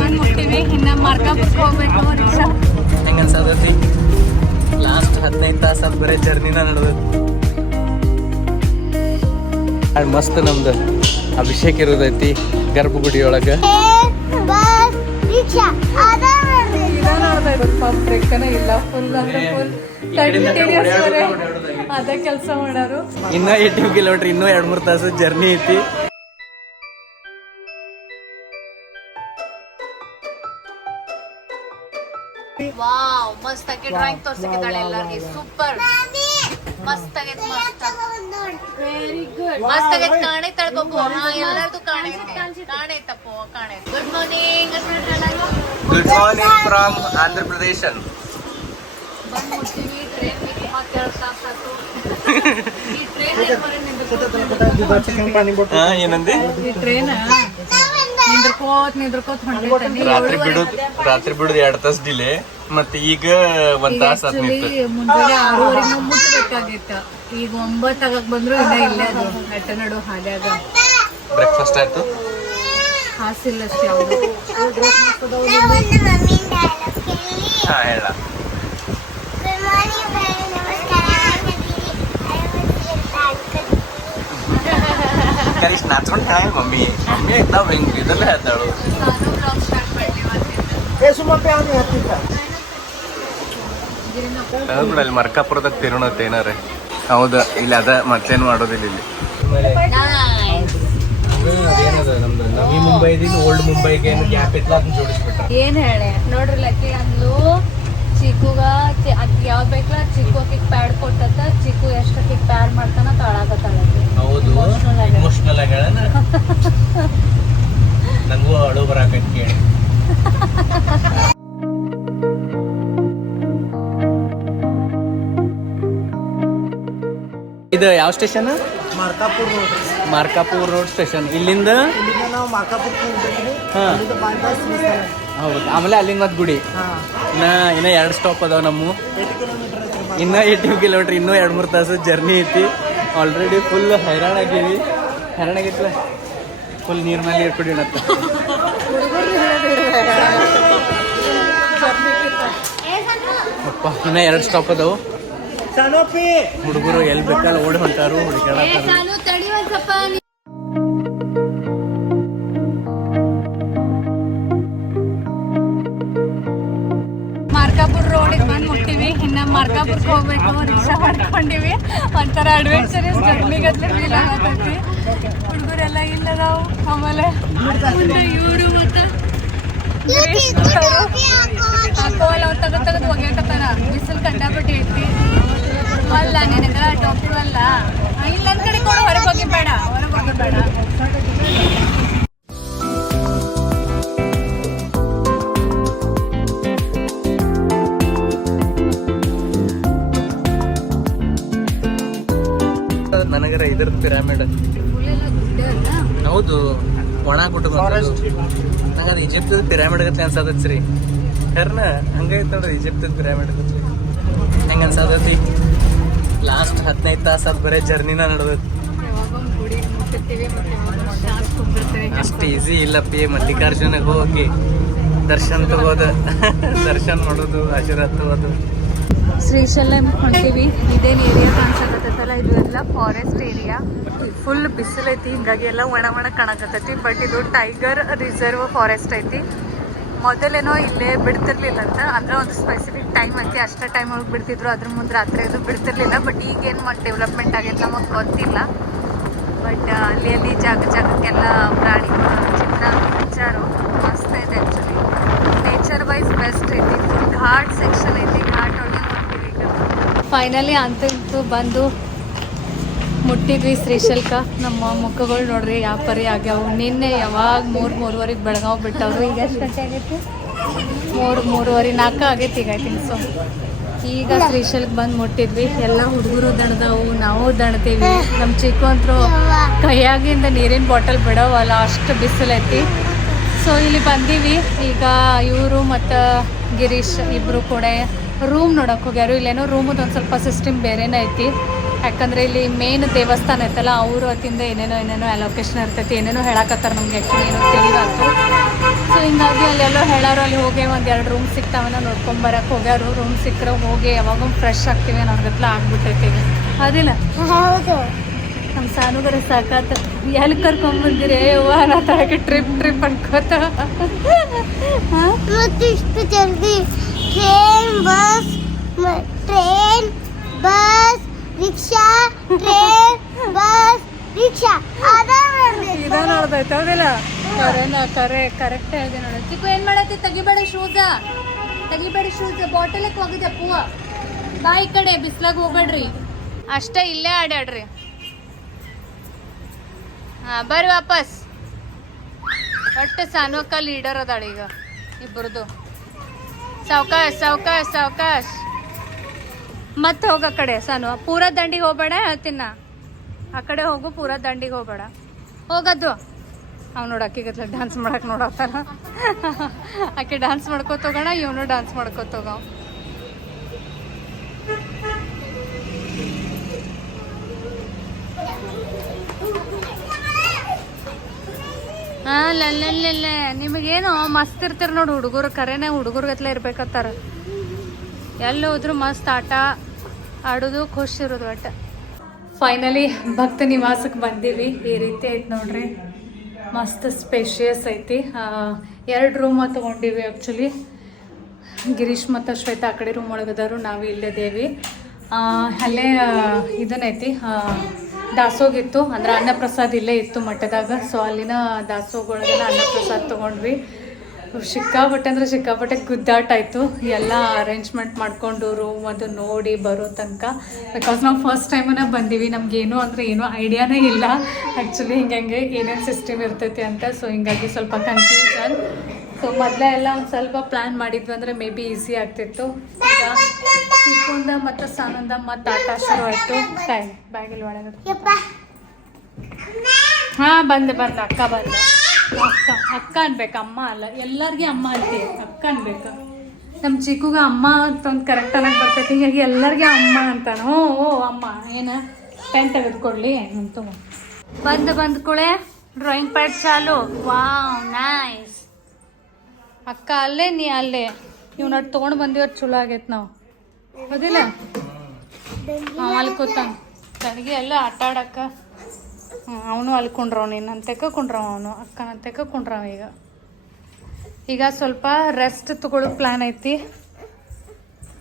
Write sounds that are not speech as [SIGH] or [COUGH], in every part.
ಬಂದು ಮುಟ್ಟಿವಿ ಇನ್ನು ಮಾರ್ಕಾಪುರಕ್ಕೆ ಹೋಗ್ಬೇಕು ರಿಕ್ಷಾ ಹೆಂಗ ಅನ್ಸದತಿ ಲಾಸ್ಟ್ ಹದಿನೈದು ತಾಸು ಅದು ಬರೀ ಜರ್ನಿನ ನಡೆದ ಮಸ್ತ್ ನಮ್ದು ಅಭಿಷೇಕ್ ಇರೋದೈತಿ ಗರ್ಭಗುಡಿ ಒಳಗೆ ಇದ ನೋಡ್ತಾ ಇರೋದು ಪಾಪ ಬ್ರೇಕನ ಇಲ್ಲ. ಫುಲ್ ಅಂದ್ರೆ ಫುಲ್ ಕಂಟಿನ್ಯೂಸ್ ಅದೇ ಕೆಲಸ ಮಾಡೋರು. ಇನ್ನೂ ಏಯ್ಟಿ ಕಿಲೋಮೀಟರ್ ಇನ್ನೂ ಎರಡು ಮೂರು ತಾಸು ಜರ್ನಿ ಐತಿ. ವಾವ್ ಮಸ್ತ್ ಆಗಿ ಡ್ರಾಯಿಂಗ್ ತೋರ್ಸಕ್ಕಿದ್ದಾಳೆ ಎಲ್ಲರಿಗೆ ಸೂಪರ್ ಮಸ್ತ್ ಆಗೈತೆ ಮಸ್ತ್ ವೆರಿ ಗುಡ್ ಮಸ್ತ್ ಆಗೈತೆ ಕಾಣೆ ತಳ್ಬೇಕು ಹಾ ಎಲ್ಲರದು ಕಾಣೈತೆ ಕಾಣೈತಪ್ಪು ಕಾಣೈತೆ good morning good morning from Andhra Pradesh ಬಂದು ಮುಟ್ತೀವಿ ಟ್ರೈನ್ ಮತ್ತೆ ಎರಡು ತಾಸು ಆಯ್ತು ಈ ಟ್ರೈನ್ ಏನಂದಿ ಈ ಟ್ರೈನ್ ನಿಂದ್ರಕೋತ್ ನಿಂದ್ರಕೋತ್ ರಾತ್ರಿ ಬಿಡುದ್ ರಾತ್ರಿ ಬಿಡುದ್ ಎರಡ್ ತಾಸ್ ಡಿಲೇ ಮತ್ತೆ ಈಗ ಒಂದ್ ತಾಸ ಮುಂಜಾನೆ ಆರೂವರೆಗೆ ನಾವು ಮುಟ್ಟಬೇಕಾಗಿತ್ತ ಈಗ ಒಂಬತ್ತು ಆಗಕ್ ಬಂದ್ರು ಇನ್ನ ಇಲ್ಲೇ ಅದು. ನಟ ನಡು ಹಾದ್ಯಾಗ ಬ್ರೇಕ್ಫಾಸ್ಟ್ ಆಯ್ತು? ಹಾಸಿಲ್ಲ ಅಷ್ಟೇ ಯಾವುದು. ಹಾ ಹೇಳ. ಕರೀಶ್ ನಾಚ್ಕೊಂಡು ಹೇಳ ಮಮ್ಮಿ. ಮಮ್ಮಿ ಇದ್ದಾವ ಹೆಂಗ್ ಇದೆಲ್ಲ ಹೇಳ್ತಾಳು ಅಲ್ಲಿ ಮರ್ಕಾಪುರದಾಗ ತಿರುಣತ್ತೆ ಏನಾರ. ಹೌದಾ ಇಲ್ಲ ಅದ ಮತ್ತೇನು ಮಾಡೋದಿಲ್ಲ ಇಲ್ಲಿ. ಅದೇನದ ನಮ್ದು ನವಿ ಮುಂಬೈದಿಂದ ಓಲ್ಡ್ ಮುಂಬೈಗೆ ಏನು ಗ್ಯಾಪ್ ಇತ್ತು ಅದನ್ನ ಜೋಡಿಸ್ಬಿಟ್ರ ಏನ್ ಹೇಳೆ? ನೋಡ್ರಿ ಲಕ್ಕಿ ಅಂದ್ಲು ಚಿಕ್ಕುಗ ಅದ್ ಯಾವ್ದ್ ಬೇಕಲ್ಲ ಚಿಕ್ಕು ಪ್ಯಾಡ್ ಕೊಟ್ಟತ್ತ ಚಿಕ್ಕು ಎಷ್ಟು ಅಕ್ಕಿಗೆ ಪ್ಯಾಡ್ ಮಾಡ್ತಾನ Emotional ಇಮೋಷನಲ್ ನಂಗೂ ಅಳು ಬರಾಕತ್ ಕೇಳಿ ಇದು ಯಾವ station? Markapur road. Markapur road station. ಇಲ್ಲಿಂದ? ನಾವು ಹಾ. ಹೌದು. ಆಮೇಲೆ ಅಲ್ಲಿಂದ ಮತ್ತೆ ಗುಡಿ. ಇನ್ನ ಇನ್ನ ಎರಡು ಸ್ಟಾಪ್ ಅದಾವ ನಮ್ಮ. ಇನ್ನ ಏಯ್ಟಿ ಕಿಲೋಮೀಟರ್ ಇನ್ನೂ ಎರಡು ಮೂರು ತಾಸು ಜರ್ನಿ ಐತಿ. ಆಲ್ರೆಡಿ ಫುಲ್ ಹೈರಾಣ ಆಗೀವಿ ಹೈರಾಣ ಫುಲ್ ನೀರ್ ಮೇಲೆ ನೀರು ಕುಡಿಯೋಣತ್ತ ಅಪ್ಪ ಇನ್ನ ಎರಡು ಸ್ಟಾಪ್ ಅದಾವು. ಸನೋಪಿ! ಹುಡುಗರು ಎಲ್ಲಿ ಬೇಕಾದ್ರೆ ಓಡಿ ಹೊಂಟಾರು ಹುಡುಕಾಡತ್ತಾರು ಮಾರ್ಕಾಪುರ್ಗೆ ಹೋಗ್ಬೇಕು ರಿಕ್ಷಾ ಮಾಡ್ಕೊಂಡಿವಿ. ಒಂಥರ ಅಡ್ವೆಂಚರಸ್ ಜರ್ನಿ ಗತ್ಲೆ ಫೀಲ್ ಆಗತ್ತೈತಿ ಹುಡುಗರೆಲ್ಲ ಇಲ್ಲದಾವು ಆಮೇಲೆ ಮುಂದೆ ಇವರು ಮತ್ತೆ ಅವ್ರು. ಬಿಸಿಲು ಕಂಡಾಪಟ್ಟಿ ಐತಿ. ಅಲ್ಲ ನಿನಗ ಟೋಪಿ ಅಲ್ಲ ಇಲ್ಲ ಕಡೆ ಕೂಡ, ಹೊರಗೆ ಹೋಗಿ ಬೇಡ. ಹೊರಗೆ ಹೋಗಿ ಬೇಡ. ನನಗರ ಇದ್ರ ಪಿರಾಮಿಡ್ ಹೌದು ಒಣ ಗುಡ್ಡ ನಂಗೆ ಅದು ಈಜಿಪ್ಟ್ ಪಿರಾಮಿಡ್ ಗತ್ಲೆ ಅನ್ಸತೈತಿ ರೀ ಕರ್ನ ಹಂಗೈತೆ ನೋಡ್ರಿ ಈಜಿಪ್ಟ್ ಪಿರಾಮಿಡ್ ಗತ್ಲೆ. ಹೆಂಗ ಅನ್ಸತೈತಿ ಲಾಸ್ಟ್ ಹದಿನೈದು ತಾಸು ಅದು ಬರೀ ಜರ್ನಿನ ನಡೆದೈತಿ. ಅಷ್ಟು ಈಸಿ ಇಲ್ಲಪ್ಪಿ ಮಲ್ಲಿಕಾರ್ಜುನಗೆ ಹೋಗಿ ದರ್ಶನ್ ತಗೋದು. [LAUGHS] ದರ್ಶನ ಮಾಡೋದು ಆಶೀರ್ವಾದ ತಗೋದು. ಶ್ರೀಶೈಲಂ ಹೊಂಟಿವಿ ಇದೇನು ಏರಿಯಾ ಕಾಣಿಸಕತ್ತೈತಲ್ಲ ಇದು ಎಲ್ಲ ಫಾರೆಸ್ಟ್ ಏರಿಯಾ ಫುಲ್ ಬಿಸಿಲೈತಿ ಹಿಂಗಾಗಿ ಎಲ್ಲ ಒಣ ಒಣ ಕಾಣಕತ್ತೈತಿ. ಬಟ್ ಇದು ಟೈಗರ್ ರಿಸರ್ವ್ ಫಾರೆಸ್ಟ್ ಐತಿ. ಮೊದಲೇನೋ ಇಲ್ಲೇ ಬಿಡ್ತಿರ್ಲಿಲ್ಲ ಅಂತ ಅಂದ್ರೆ ಒಂದು ಸ್ಪೆಸಿಫಿಕ್ ಟೈಮ್ ಐತಿ ಅಷ್ಟೇ ಟೈಮ್ ಒಳಗೆ ಬಿಡ್ತಿದ್ರು. ಅದ್ರ ಮುಂದೆ ರಾತ್ರಿ ಅದು ಬಿಡ್ತಿರ್ಲಿಲ್ಲ. ಬಟ್ ಈಗ ಏನು ಡೆವಲಪ್ಮೆಂಟ್ ಆಗೈತೆ ನಮಗೆ ಗೊತ್ತಿಲ್ಲ. ಬಟ್ ಅಲ್ಲಿ ಅಲ್ಲಿ ಜಾಗ ಜಾಗಕ್ಕೆಲ್ಲ ಪ್ರಾಣಿ ಚಿತ್ರ ಹಚ್ಚಾರು ಮಸ್ತ್ ಐತೆ ಆ್ಯಕ್ಚುಲಿ ನೇಚರ್ ವೈಸ್ ಬೆಸ್ಟ್ ಐತಿ. ಘಾಟ್ ಸೆಕ್ಷನ್ ಐತಿ. ಘಾಟ್ ಒಳಗೆ ಫೈನಲಿ ಅಂತೂ ಬಂದು ಮುಟ್ಟಿದ್ವಿ ಶ್ರೀಶೈಲ್ಕ ನಮ್ಮ ಮುಖಗಳು ನೋಡ್ರಿ ಯಾವ ಪರಿ ಆಗ್ಯಾವು. ನಿನ್ನೆ ಯಾವಾಗ ಮೂರು ಮೂರುವರೆಗೆ ಬೆಳಗಾವ್ ಬಿಟ್ಟವ್ರು. ಈಗ ಎಷ್ಟು ಗಂಟೆ ಆಗೈತಿ? ಮೂರು ಮೂರುವರೆ ನಾಲ್ಕು ಆಗೈತಿ ಈಗ ಐ ಥಿಂಕ್ ಸೊ ಈಗ ಶ್ರೀಶೈಲ್ಗೆ ಬಂದು ಮುಟ್ಟಿದ್ವಿ. ಎಲ್ಲ ಹುಡುಗರು ದಣದವು ನಾವು ದಣ್ತೀವಿ ನಮ್ಮ ಚಿಕ್ಕು ಅಂತೂ ಕೈಯಾಗಿಂದ ನೀರಿನ ಬಾಟಲ್ ಬಿಡೋವಲ್ಲ ಅಷ್ಟು ಬಿಸಿಲೈತಿ ಸೊ ಇಲ್ಲಿ ಬಂದೀವಿ. ಈಗ ಇವರು ಮತ್ತು ಗಿರೀಶ್ ಇಬ್ಬರು ಕೂಡ ರೂಮ್ ನೋಡಕ್ಕೆ ಹೋಗ್ಯಾರು. ಇಲ್ಲೇನೋ ರೂಮದು ಒಂದು ಸ್ವಲ್ಪ ಸಿಸ್ಟಮ್ ಬೇರೆನೇ ಐತಿ. ಯಾಕಂದ್ರೆ ಇಲ್ಲಿ ಮೇನ್ ದೇವಸ್ಥಾನ ಐತಲ್ಲ ಅವರು ಅತ್ತಿಂದ ಏನೇನೋ ಏನೇನೋ ಅಲೋಕೇಶನ್ ಇರ್ತೈತಿ ಏನೇನೋ ಹೇಳಕತ್ತಾರ ನಮ್ಗೆ ಆ್ಯಕ್ಚುಲಿ ಏನೋ ತಿಳಿವಾತು ಸೊ ಇಂಗಾಗಿ ಹಿಂಗಾಗಿ ಅಲ್ಲೆಲ್ಲೋ ಹೇಳೋರು ಅಲ್ಲಿ ಹೋಗಿ ಒಂದು ಎರಡು ರೂಮ್ ಸಿಗ್ತಾವನ ನೋಡ್ಕೊಂಬರಕ್ಕೆ ಬರಕ್ ಹೋಗ್ಯಾರು. ರೂಮ್ ಸಿಕ್ಕರೆ ಹೋಗಿ ಯಾವಾಗ ಫ್ರೆಶ್ ಆಗ್ತೀವಿ ಅನ್ನೋ ಗತ್ಲ ಆಗ್ಬಿಟ್ಟೈತಿ ಅದಿಲ್ಲ? ಹೌದು. ನಮ್ಮ ಸಾನುಗರ ಸಾಕಾತ. ಎಲ್ಲಿ ಕರ್ಕೊಂಡ್ಬಂದಿರಿ ಯವ್ವ ನಾ ತಳಗೆ ಟ್ರಿಪ್ ಟ್ರಿಪ್ ಅನ್ಕೋತ. ಹಾ? ಮತ್ತು ಇಷ್ಟು ಜಲ್ದಿ train bus train bus rickshaw train bus rickshaw. ಅದ ಇದ ನೋಡ್ದೈತೆ ಹೌದಿಲ್ಲ? ಕರೆನ ಕರೆ ಕರೆಕ್ಟ್ ಹೇಳಿದೆ ನೋಡ. ಚಿಕ್ಕು ಏನ್ ಮಾಡತ್ತಿ? ತಗಿಬೇಡ ಶೂಸ ತಗಿಬೇಡ ಶೂಸ್ ಬಾಟಲಕ್ಕೆ ಹೋಗಿದೆ ಪೂವ? ಬಾಯಿ ಕಡೆ ಬಿಸ್ಲಾಗ ಹೋಗ್ಬೇಡ್ರಿ. ಅಷ್ಟೇ ಇಲ್ಲೇ ಆಡಾಡ್ರಿ ಹಾ ಬರ್ರಿ ವಾಪಸ್. ಒಟ್ಟು ಸಾನ್ವಕ್ಕ ಲೀಡರ್ ಅದಾಳ ಈಗ ಇಬ್ಬರದು ಸಾವಕಾಶ್ ಸಾವಕಾಶ್ ಸಾವ್ಕಾಶ್. ಮತ್ತೆ ಹೋಗ ಆ ಕಡೆ, ಸಾನು ಪೂರ ದಂಡಿಗೆ ಹೋಗ್ಬೇಡ ಹೇಳ್ತೀನ ಆ ಕಡೆ ಹೋಗು, ಪೂರ ದಂಡಿಗೆ ಹೋಗ್ಬೇಡ. ಹೋಗದ್ದು. ಅವ್ ನೋಡ ಅಕ್ಕಿಗತ್ಲ ಡ್ಯಾನ್ಸ್ ಮಾಡಕ್ ನೋಡತ್ತಾನ ಆಕೆ ಡ್ಯಾನ್ಸ್ ಮಾಡ್ಕೋತ ಹೋಗೋಣ, ಇವನು ಡ್ಯಾನ್ಸ್ ಮಾಡ್ಕೋತ ಹೋಗ. ಹಾ ಲಲ್ಲೆ ನಿಮಗೇನು ಮಸ್ತ್ ಇರ್ತೀರ ನೋಡು ಹುಡುಗರು, ಕರೆನೇ ಹುಡುಗರ್ಗತ್ಲೆ ಇರ್ಬೇಕತ್ತಾರ. ಎಲ್ಲಿ ಹೋದ್ರು ಮಸ್ತ್ ಆಟ ಆಡೋದು ಖುಷಿ ಇರೋದು ಒಟ್ಟ. ಫೈನಲಿ ಭಕ್ತ ನಿವಾಸಕ್ಕೆ ಬಂದೀವಿ. ಈ ರೀತಿ ಐತೆ ನೋಡ್ರಿ. ಮಸ್ತ್ ಸ್ಪೇಷಿಯಸ್ ಐತಿ. ಎರಡು ರೂಮ್ ತಗೊಂಡಿವಿ ಆ್ಯಕ್ಚುಲಿ ಗಿರೀಶ್ ಮತ್ತು ಶ್ವೇತಾ ಆ ಕಡೆ ರೂಮ್ ಒಳಗದಾರು ನಾವು ಇಲ್ಲದೇವಿ ಅಲ್ಲೇ ಇದನ್ನೈತಿ ದಾಸೋಗಿತ್ತು. ಅಂದ್ರೆ ಅನ್ನಪ್ರಸಾದ್ ಇಲ್ಲೇ ಇತ್ತು ಮಠದಾಗ. ಸೊ ಅಲ್ಲಿನ ದಾಸೋಗೊಳಗೆಲ್ಲ ಅನ್ನಪ್ರಸಾದ್ ತೊಗೊಂಡ್ವಿ. ಸಿಕ್ಕಾಪಟ್ಟೆ ಅಂದರೆ ಸಿಕ್ಕಾಪಟ್ಟೆ ಗುದ್ದಾಟ ಆಯಿತು. ಎಲ್ಲ ಅರೇಂಜ್ಮೆಂಟ್ ಮಾಡಿಕೊಂಡು ರೂಮ್ ಅದು ನೋಡಿ ಬರೋ ತನಕ. ಬಿಕಾಸ್ ನಾವು ಫಸ್ಟ್ ಟೈಮನ್ನ ಬಂದೀವಿ ನಮ್ಗೇನು ಅಂದರೆ ಏನೂ ಐಡಿಯಾನೇ ಇಲ್ಲ. ಆ್ಯಕ್ಚುಲಿ ಹಿಂಗೆ ಏನೇನು ಸಿಸ್ಟಮ್ ಇರ್ತೈತಿ ಅಂತ. ಸೊ ಹಿಂಗಾಗಿ ಸ್ವಲ್ಪ ಕನ್ಫ್ಯೂಷನ್ ಸೊ ಮೊದಲೇ ಎಲ್ಲ ಒಂದು ಸ್ವಲ್ಪ ಪ್ಲ್ಯಾನ್ ಮಾಡಿದ್ವಿ ಅಂದರೆ ಮೇ ಬಿ ಈಸಿ ಆಗ್ತಿತ್ತು. ಈಗ ಚಿಕ್ಕುಂದ ಮತ್ತು ಸಾನಂದ ಮತ್ತು ಆಟ ಶುರು ಆಯಿತು. ಟೈಮ್ ಬ್ಯಾಗಿಲ್ ಒಳಗಡೆ. ಹಾಂ ಹಾ ಬಂದೆ ಬಂದೆ. ಅಕ್ಕ ಬಂದೆ. ಅಕ್ಕ ಅಕ್ಕ ಅನ್ಬೇಕು ಅಮ್ಮ ಅಲ್ಲ. ಎಲ್ಲರಿಗೆ ಅಮ್ಮ ಅಂತೀವಿ ಅಕ್ಕ ಅನ್ಬೇಕು. ನಮ್ಮ ಚಿಕ್ಕಗೆ ಅಮ್ಮ ಅಂತ ಒಂದು ಕರೆಕ್ಟ್ ಅನ್ನಕ್ ಬರ್ತೈತಿ ಹೀಗಾಗಿ ಎಲ್ಲರಿಗೆ ಅಮ್ಮ ಅಂತಾನೆ. ಹ್ಞೂ ಓ ಅಮ್ಮ ಏನ? ಪೆನ್ ತೆಗೆದುಕೊಡ್ಲಿ. ಅಂತ ಬಂದು ಬಂದ ಕೂಳೆ. ಡ್ರಾಯಿಂಗ್ ಪ್ಯಾಡ್ ಚಾಲು. ವಾವ್ ನೈಸ್ ಅಕ್ಕ ಅಲ್ಲೇ ನೀ ಅಲ್ಲೇ. ಇವ್ ನೋಡಿ ತೊಗೊಂಡು ಬಂದಿವ್ರು ಚಲೋ ಆಗೈತೆ ನಾವು. ಹೌದಿಲ್ಲ? ಅಲ್ಲಿ ಕೂತ ನನಗೆ ಎಲ್ಲ ಆಟ ಆಡಕ್ಕ ಅವನು ಅಲ್ಲಿ ಕುಂಡ್ರವ ತೆಕ್ಕ ಕುಂಡ್ರವ ಅವನು ಅಕ್ಕನಂತೆಕ ಕುಂಡ್ರವ ಈಗ. ಈಗ ಸ್ವಲ್ಪ ರೆಸ್ಟ್ ತಗೊಳ್ಳೋ ಪ್ಲಾನ್ ಐತಿ.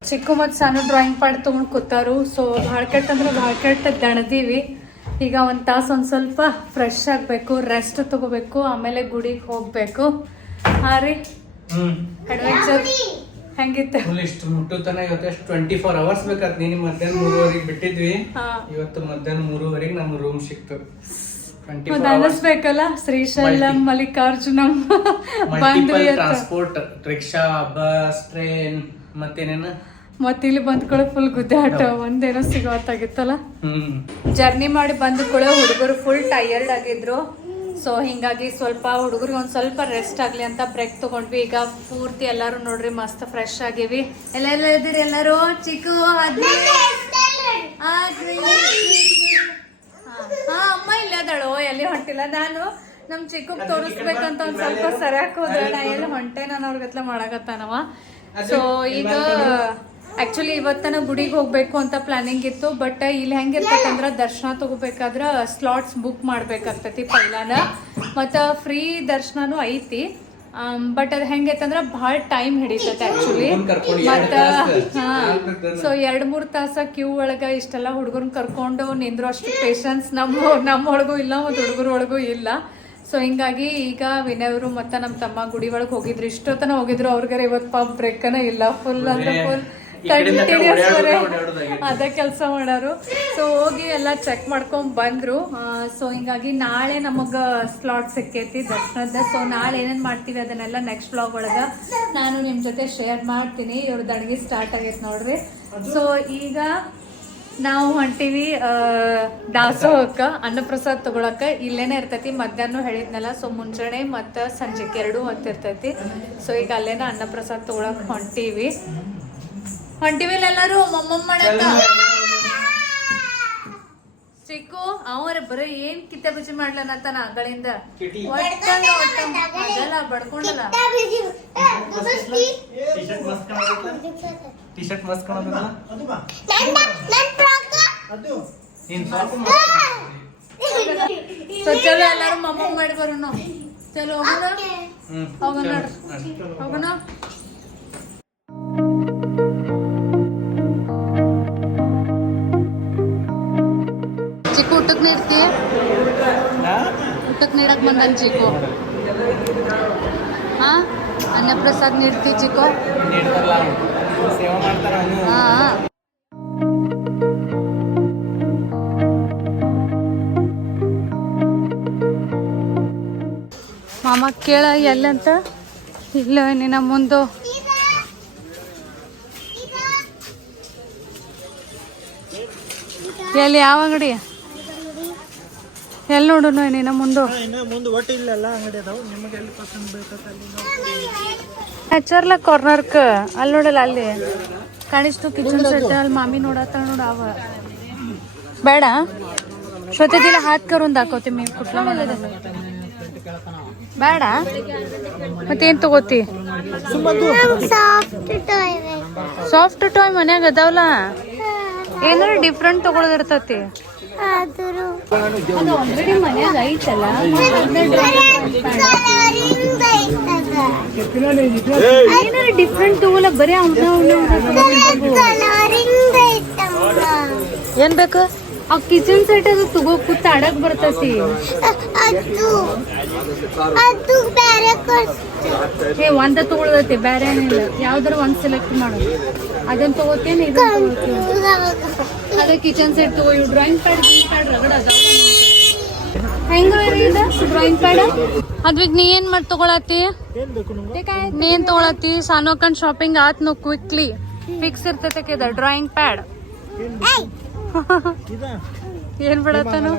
ಚಿಕ್ಕ ಮತ್ತು ಸಣ್ಣ ಡ್ರಾಯಿಂಗ್ ಪಾಡ್ ತೊಗೊಂಡು ಕೂತಾರು. ಸೊ ಭಾಳ ಕೆಟ್ಟ ಅಂದ್ರೆ ಭಾಳ ಕೆಟ್ಟ ದಣದೀವಿ. ಈಗ ಒಂದು ತಾಸು ಒಂದು ಸ್ವಲ್ಪ ಫ್ರೆಶ್ ಆಗಬೇಕು ರೆಸ್ಟ್ ತಗೋಬೇಕು ಆಮೇಲೆ ಗುಡಿಗೆ ಹೋಗಬೇಕು. ಹಾಂ ರೀ. ಅಡ್ವೆಂಚರ್ ಹೆಂಗಿತ್ತು? ಫುಲ್ ಇಷ್ಟು ಮುಟ್ಟು ತನ ಇವತ್ತು ಟ್ವೆಂಟಿ ಫೋರ್ ಅವರ್ಸ್ ಬೇಕಾತ್ ನೀನು ಮಧ್ಯಾಹ್ನ ಮೂರುವರೆಗೆ ಬಿಟ್ಟಿದ್ವಿ. ಇವತ್ತು ಮಧ್ಯಾಹ್ನ ಮೂರುವರೆಗೆ ನಮ್ಮ ರೂಮ್ ಸಿಕ್ತು. ಅನಿಸ್ಬೇಕಲ್ಲ? Srisailam Mallikarjunam transport rickshaw bus train ಮತ್ತೇನೇನು? ಮತ್ತೆ ಇಲ್ಲಿ ಬಂದ್ಕೊಳ್ಳೋ ಫುಲ್ ಗುದ್ದಾಟ ಒಂದೇನೋ ಸಿಗೋತ್ತಾಗಿತ್ತಲ್ಲ ಹ್ಮ್. ಜರ್ನಿ ಮಾಡಿ ಬಂದ ಕೂಡ ಹುಡುಗರು ಫುಲ್ ಟಯರ್ಡ್ ಆಗಿದ್ರು. ಸೊ ಹಿಂಗಾಗಿ ಸ್ವಲ್ಪ ಹುಡುಗರಿಗೆ ಒಂದು ಸ್ವಲ್ಪ ರೆಸ್ಟ್ ಆಗಲಿ ಅಂತ ಬ್ರೇಕ್ ತಗೊಂಡ್ವಿ. ಈಗ ಪೂರ್ತಿ ಎಲ್ಲರೂ ನೋಡ್ರಿ ಮಸ್ತ್ ಫ್ರೆಶ್ ಆಗಿವಿ. ಎಲ್ಲೆಲ್ಲ ಎಲ್ಲ ಇದ್ದೀರಿ ಎಲ್ಲರೂ? ಚಿಕ್ಕು. ಹಾ, ಅಮ್ಮ ಇಲ್ಲ ಅದಾಳು? ಎಲ್ಲಿ ಹೊಂಟಿಲ್ಲ? ನಾನು ನಮ್ ಚಿಕ್ಕಗ್ ತೋರಿಸ್ಬೇಕಂತ ಒಂದ್ ಸ್ವಲ್ಪ ಸರಿಯಾಕ್ ಹೋದ್ರೆ ನಾ ಎಲ್ಲಿ ಹೊಂಟೆ ನಾನು ಅವ್ರಿಗತ್ಲ ಮಾಡಕತ್ತಾನವ. ಸೊ ಈಗ ಆಕ್ಚುಲಿ ಇವತ್ತನ ಗುಡಿಗೆ ಹೋಗ್ಬೇಕು ಅಂತ ಪ್ಲಾನಿಂಗ್ ಇತ್ತು ಬಟ್ ಇಲ್ಲಿ ಹೆಂಗಿರ್ತಕ್ಕಂದ್ರೆ ದರ್ಶನ ತಗೋಬೇಕಾದ್ರೆ ಸ್ಲಾಟ್ಸ್ ಬುಕ್ ಮಾಡ್ಬೇಕಾಗ್ತೈತಿ ಪೈಲಾನ. ಮತ್ತು ಫ್ರೀ ದರ್ಶನನೂ ಐತಿ. ಬಟ್ ಅದು ಹೆಂಗೈತಂದ್ರೆ ಭಾಳ ಟೈಮ್ ಹಿಡಿತೈತೆ ಆಕ್ಚುಲಿ ಮತ್ತು ಹಾಂ. ಸೊ ಎರಡು ಮೂರು ತಾಸ ಕ್ಯೂ ಒಳಗ ಇಷ್ಟೆಲ್ಲ ಹುಡುಗರನ್ನ ಕರ್ಕೊಂಡು ನಿಂದ್ರೋ ಅಷ್ಟು ಪೇಷನ್ಸ್ ನಮ್ಮ ನಮ್ಮೊಳಗೂ ಇಲ್ಲ ಮತ್ತು ಹುಡುಗರ ಒಳಗೂ ಇಲ್ಲ. ಸೊ ಹಿಂಗಾಗಿ ಈಗ ವಿನಯವರು ಮತ್ತು ನಮ್ಮ ತಮ್ಮ ಗುಡಿ ಒಳಗೆ ಹೋಗಿದ್ರು. ಇಷ್ಟೊತ್ತನ ಹೋಗಿದ್ರು ಅವ್ರಿಗಾರ ಇವತ್ತು ಪಾಪ ಬ್ರೇಕನ ಇಲ್ಲ. ಫುಲ್ ಅಂದ್ರೆ ಫುಲ್ ಕಂಟಿನ್ಯೂಸ್. ಅದೇ ಕೆಲಸ ಮಾಡೋರು. ಸೊ ಹೋಗಿ ಎಲ್ಲ ಚೆಕ್ ಮಾಡ್ಕೊಂಡ್ ಬಂದ್ರು. ಸೊ ಹಿಂಗಾಗಿ ನಾಳೆ ನಮಗ ಸ್ಲಾಟ್ ಸಿಕ್ಕೈತಿ ದರ್ಶನದ ಸೊ ನಾಳೆ ಏನೇನ್ ಮಾಡ್ತೀವಿ ಅದನ್ನೆಲ್ಲ ನೆಕ್ಸ್ಟ್ ಬ್ಲಾಗ್ ಒಳಗ ನಾನು ನಿಮ್ ಜೊತೆ ಶೇರ್ ಮಾಡ್ತೀನಿ. ಇವ್ರ ಅಡ್ಗೆ ಸ್ಟಾರ್ಟ್ ಆಗೈತೆ ನೋಡ್ರಿ. ಸೊ ಈಗ ನಾವು ಹೊಂಟಿವಿ ದಾಸೋಹಕ್ಕೆ ಅನ್ನಪ್ರಸಾದ್ ತಗೊಳಕ. ಇಲ್ಲೇನೆ ಇರ್ತೈತಿ ಮಧ್ಯಾಹ್ನ ಹೇಳಿದ್ನಲ್ಲ. ಸೊ ಮುಂಜಾನೆ ಮತ್ತು ಸಂಜೆಗೆ ಎರಡು ಹೊತ್ತಿರ್ತೈತಿ ಸೊ ಈಗ ಅಲ್ಲೇನ ಅನ್ನಪ್ರಸಾದ್ ತಗೊಳಕ್ ಹೊಂಟೀವಿ. ಹೊಂಟಿವಿಲ್ಲ ಎಲ್ಲರೂ ಮಮ್ಮಮ್ಮ ಮಾಡಕ್ಕ ಚಿಕ್ಕು ಅವರೇ ಬರೀ ಏನ್ ಕಿತ್ತೆ ಬಿಜಿ ಮಾಡ್ಲನತ್ತಾನ ಒಟ್ಟಂಗ ಅದೆಲ್ಲ ಬಡ್ಕೊಂಡಲ್ಲ ಟಿ ಶರ್ಟ್ ಸ್ವಲ್ಪ ಸೊ ಚಲೋ ಎಲ್ಲಾರು ಮಮ್ಮ ಮಾಡಿ ಬರೋಣ ಚಲೋ ಹೋಗೋಣ ಹೋಗೋಣ. ಹೋಗೋಣ. ಊಟಕ್ಕೆ ನೀಡ್ತಿ? ಊಟಕ್ಕೆ ನೀಡಕ್ ಬಂದನ್ ಚಿಕ್ಕು. ಹಾ? ಅನ್ನಪ್ರಸಾದ್ ನೀಡ್ತಿ ಚಿಕ್ಕು? ಹಾ ಮಾಮ ಕೇಳ ಎಲ್ಲಂತ ಇಲ್ಲ ನಿನ್ನ ಮುಂದು. ಎಲ್ಲಿ ಯಾವ ಅಂಗಡಿ? ಎಲ್ಲಿ ನೋಡೋಣ ನಿನ್ನ ಮುಂದು. ಇನ್ನು ಮುಂದೆ ಒಟ್ಟು ಇಲ್ಲೆಲ್ಲ ಅಂಗಡಿ ಅದಾವು. ನಿಮಗೆ ಎಲ್ಲಿ ಪಸಂದ್ ಬೇಕಂತ ಅಲ್ಲಿ ನೋಡಿ ಹಚ್ಚರ್ಲ ಕಾರ್ನರ್ಕ ಅಲ್ಲಿ ನೋಡಲ್ಲ ಅಲ್ಲಿ. ಕಾಣಿಸ್ತು ಕಿಚನ್ ಸೆಟ್ ಅಲ್ಲಿ ಮಾಮಿ ನೋಡತ್ತಾಳ ನೋಡ ಅವ. ಬೇಡ. ಶ್ವತದಿಲ್ಲ ಹಾತ್ ಕರುಂದ್ ಹಾಕೋತಿ ಮೀ ಕುಟ್ಲ ಬೇಡ. ಮತ್ತೇನ್ ತಗೋತಿ? ಸಾಫ್ಟ್ ಟಾಯ್ ಸಾಫ್ಟ್ ಟಾಯ್ ಮನ್ಯಾಗ ಅದಾವಲ್ಲ ಏನಾರ ಡಿಫ್ರೆಂಟ್ ತಗೊಳದಿರ್ತತಿ ಏನಾರ ಡಿಫ್ರೆಂಟ್ ತಗೋಲ ಬರೀ ಅವ್ನ ಏನ್ ಬೇಕು? ಆ ಕಿಚನ್ ಸೆಟ್ ಅದು ತಗೋ ಕೂತ ಅಡಕ್ ಬರ್ತತಿ. ಏ ಒಂದ ತಗೊಳ್ದತಿ ಬೇರೆ ಏನಿಲ್ಲ ಯಾವ್ದಾರ ಒಂದ್ ಸೆಲೆಕ್ಟ್ ಮಾಡೋದು ಅದನ್ನ ತಗೋತೇನೆ ಇದನ್ನ ತಗೋತೀನಿ. ಅದೇ ಕಿಚನ್ ಸೆಟ್ ಇವು ಡ್ರಾಯಿಂಗ್ ಪ್ಯಾಡ್ ಪ್ಯಾಡ್ ರಗಡ ಹೆಂಗ ಡ್ರಾಯಿಂಗ್ ಪ್ಯಾಡ್ ಅದ್ವಿಗ್ ನೀ ಏನ್ ಮಾಡಿ ತಗೊಳತಿ ನೀ ಏನ್ ತಗೊಳತಿ ಸಾನೋಕನ್ ಶಾಪಿಂಗ್ ಆತ್ ನೋ ಕ್ವಿಕ್ಲಿ ಫಿಕ್ಸ್ ಇರ್ತೈತೆ ಡ್ರಾಯಿಂಗ್ ಪ್ಯಾಡ್ ಏನ್ ಬಿಡತ್ತಾನು?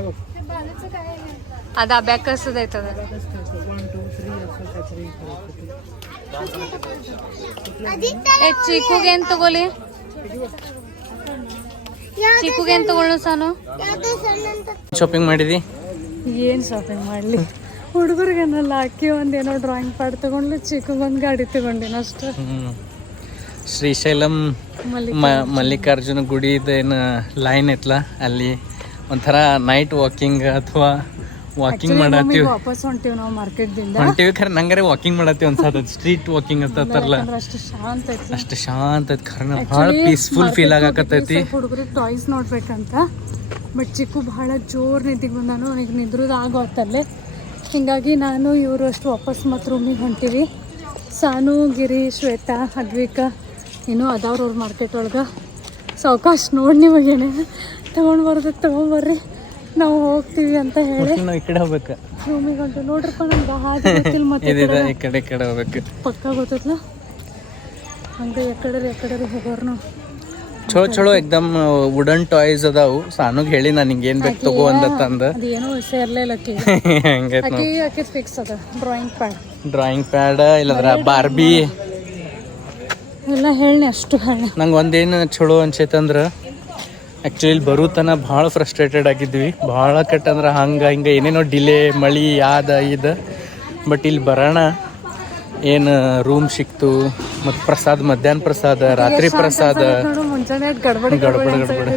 ಅದ ಬೆಕ್ಕಸದೈತದ ಹೆಚ್ಚು ಒನ್ ಟೂ ತ್ರೀ ತ್ರೀ ಏ, ಚಿಕ್ಕುಗೆ ಏನ್ ತಗೋಲಿ ಚಿಕ್ಕುಗೆ ಏನ್ ತಗೊಳ್ಳೋ ಸಾನು? ಶಾಪಿಂಗ್ ಮಾಡಿದಿ? ಏನ್ ಶಾಪಿಂಗ್ ಮಾಡ್ಲಿ? ಹುಡುಗರಿಗೇನಲ್ಲ ಅಕ್ಕಿ ಒಂದೇನೋ ಡ್ರಾಯಿಂಗ್ ಪಾಡ್ ತಗೊಂಡ್ಲು ಚಿಕ್ಕಗೊಂದ್ ಗಾಡಿ ತಗೊಂಡಿನ ಅಷ್ಟ. ಶ್ರೀಶೈಲಂ ಮಲ್ಲಿಕಾರ್ಜುನ ಮ- ಮಲ್ಲಿಕಾರ್ಜುನ ಗುಡಿದೇನು ಲೈನ್ ಐತ್ಲ ಅಲ್ಲಿ ಒಂಥರ ನೈಟ್ ವಾಕಿಂಗ್ ಅಥವಾ ವಾಕಿಂಗ್ ಮಾಡತ್ತೀವಿ. ವಾಪಸ್ ಹೊಂಟೀವಿ ನಾವು ಮಾರ್ಕೆಟ್ ದಿಂದ ಹೊಂಟಿವಿ ಖರೆ ನಂಗಾರೆ ವಾಕಿಂಗ್ ಮಾಡತ್ತೀವಿ ಅನ್ಸತ್ತ ಸ್ಟ್ರೀಟ್ ವಾಕಿಂಗ್ ಅಂತಾರಲ್ಲ ಯಾಕಂದ್ರ ಅಷ್ಟು ಶಾಂತ ಐತಿ. ಅಷ್ಟು ಶಾಂತ ಐತಿ ಖರೆ ಭಾಳ ಪೀಸ್ಫುಲ್ ಫೀಲ್ ಆಗಾಕತ್ತೈತಿ. ಹುಡುಗರಿಗೆ ಟಾಯ್ಸ್ ನೋಡ್ಬೇಕಂತ. ಬಟ್ ಚಿಕ್ಕು ಬಹಳ ಜೋರ್ ನಿದ್ದಿಗೆ ಬಂದಾನು. ಅವನಿಗೆ ನಿದ್ರದ ಆಗೋತ್ತಲ್ಲೇ ಹಿಂಗಾಗಿ ನಾನು ಇವರು ಅಷ್ಟು ವಾಪಸ್ ಮತ್ತೆ ರೂಮಿಗೆ ಹೊಂಟೀವಿ. ಸಾನು ಗಿರಿ ಶ್ವೇತಾ ಅದ್ವಿಕ ಇನ್ನೂ ಅದಾವ್ರ ಅವ್ರ ಮಾರ್ಕೆಟ್ ಒಳಗೆ. ಸಾವಕಾಶ ನೋಡಿ ನಿಮಗೇನೆ. ತೊಗೊಂಡು ಬರೋದಕ್ಕೆ ತಗೊಂಬರ್ರಿ ನಾವು ಹೋಗ್ತೀವಿ ಅಂತ ಹೇಳಿ. ನಾವು ಈ ಕಡೆ ಹೋಗ್ಬೇಕು. ರೂಮಿಗೆ ಹೊಂಟು ನೋಡ್ರಪ್ಪ ನಮ್ಗೆ ಹಾಗೆ ಗೊತ್ತಿಲ್ಲ ಮತ್ತೆ ಈ ಕಡೆ. ಈ ಕಡೆ ಹೋಗ್ಬೇಕು. ಪಕ್ಕ ಗೊತ್ತಲ್ಲ ಹಂಗೆ ಎಕಡೆ ಎಕಡೆ ಹೋಗೋರು ನಾವು. ಚಲೋ ಚಲೋ ಎಕ್ದಮ್ ವುಡನ್ ಟಾಯ್ಸ್ ಅದಾವು. ಸಾನುಗ್ ಹೇಳಿ ನಾನು ಹಿಂಗೆ ಏನ್ ಬೇಕು ತಗೋ ಅಂದತ್ತಂದ ಅದೇನೋ ಸೇರ್ಲೇ ಇಲ್ಲ ಆಕಿ ಹಂಗೈತ್ ಆಕಿ ಆಕಿ ಫಿಕ್ಸ್ ಅದ ಡ್ರಾಯಿಂಗ್ ಪ್ಯಾಡ್ ಡ್ರಾಯಿಂಗ್ ಪ್ಯಾಡ್ ಇಲ್ಲದ್ರ ಬಾರ್ಬಿ ಎಲ್ಲ ಹೇಳಿ ಅಷ್ಟು ಹೇಳಿ ನಂಗೆ ಒಂದೇನು ಚಲೋ ಅನ್ಸೈತಂದ್ರ ಆ್ಯಕ್ಚುಲಿ ಇಲ್ಲಿ ಬರೋ ತನ ಭಾಳ ಫ್ರಸ್ಟ್ರೇಟೆಡ್ ಆಗಿದ್ವಿ. ಭಾಳ ಕೆಟ್ಟ ಅಂದ್ರೆ ಹಂಗೆ ಹಿಂಗೆ ಏನೇನೋ ಡಿಲೇ ಮಳಿ ಯಾದ ಇದು. ಬಟ್ ಇಲ್ಲಿ ಬರೋಣ. ಏನು ರೂಮ್ ಸಿಕ್ತು. ಮತ್ತು ಪ್ರಸಾದ ಮಧ್ಯಾಹ್ನ ಪ್ರಸಾದ ರಾತ್ರಿ ಪ್ರಸಾದ. ಗಡ್ಬಡಿ ಗಡ್ಬಡ್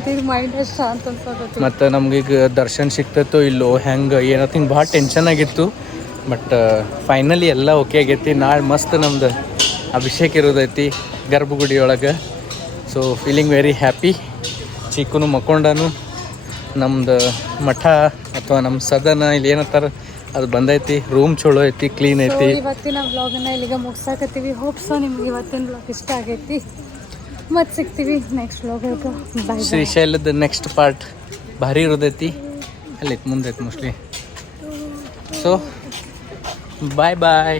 ಮತ್ತು ನಮ್ಗೀಗ ದರ್ಶನ ಸಿಕ್ತೈತೋ ಇಲ್ಲೋ ಹೆಂಗೆ ಏನೋ ಹಿಂಗೆ ಭಾಳ ಟೆನ್ಷನ್ ಆಗಿತ್ತು. ಬಟ್ ಫೈನಲಿ ಎಲ್ಲ ಓಕೆ ಆಗೈತಿ. ನಾಳೆ ಮಸ್ತ್ ನಮ್ದು ಅಭಿಷೇಕ್ ಇರೋದೈತಿ ಗರ್ಭಗುಡಿ ಒಳಗೆ ಸೊ ಫೀಲಿಂಗ್ ವೆರಿ ಹ್ಯಾಪಿ ಚಿಕ್ಕನು ಮಕ್ಕೊಂಡನು. ನಮ್ದು ಮಠ ಅಥವಾ ನಮ್ಮ ಸದನ ಇಲ್ಲಿ ಏನತ್ತಾರ ಅದು ಬಂದೈತಿ. ರೂಮ್ ಚಲೋ ಐತಿ ಕ್ಲೀನ್ ಐತಿ. ಇವತ್ತಿನ ವ್ಲಾಗನ್ನ ಇಲ್ಲಿಗೆ ಮುಗಿಸಾಕತ್ತೀವಿ. ಹೋಪ್ ಸೊ ನಿಮ್ಗೆ ಇವತ್ತಿನ ವ್ಲಾಗ್ ಇಷ್ಟ ಆಗೈತಿ. ಮತ್ತೆ ಸಿಗ್ತೀವಿ ನೆಕ್ಸ್ಟ್ ವ್ಲಾಗ್ ಶ್ರೀಶೈಲದ ನೆಕ್ಸ್ಟ್ ಪಾರ್ಟ್ ಭಾರಿ ಇರೋದೈತಿ. ಅಲ್ಲಿ ಮುಂದೈತಿ ಮೋಸ್ಟ್ಲಿ ಸೊ ಬಾಯ್ ಬಾಯ್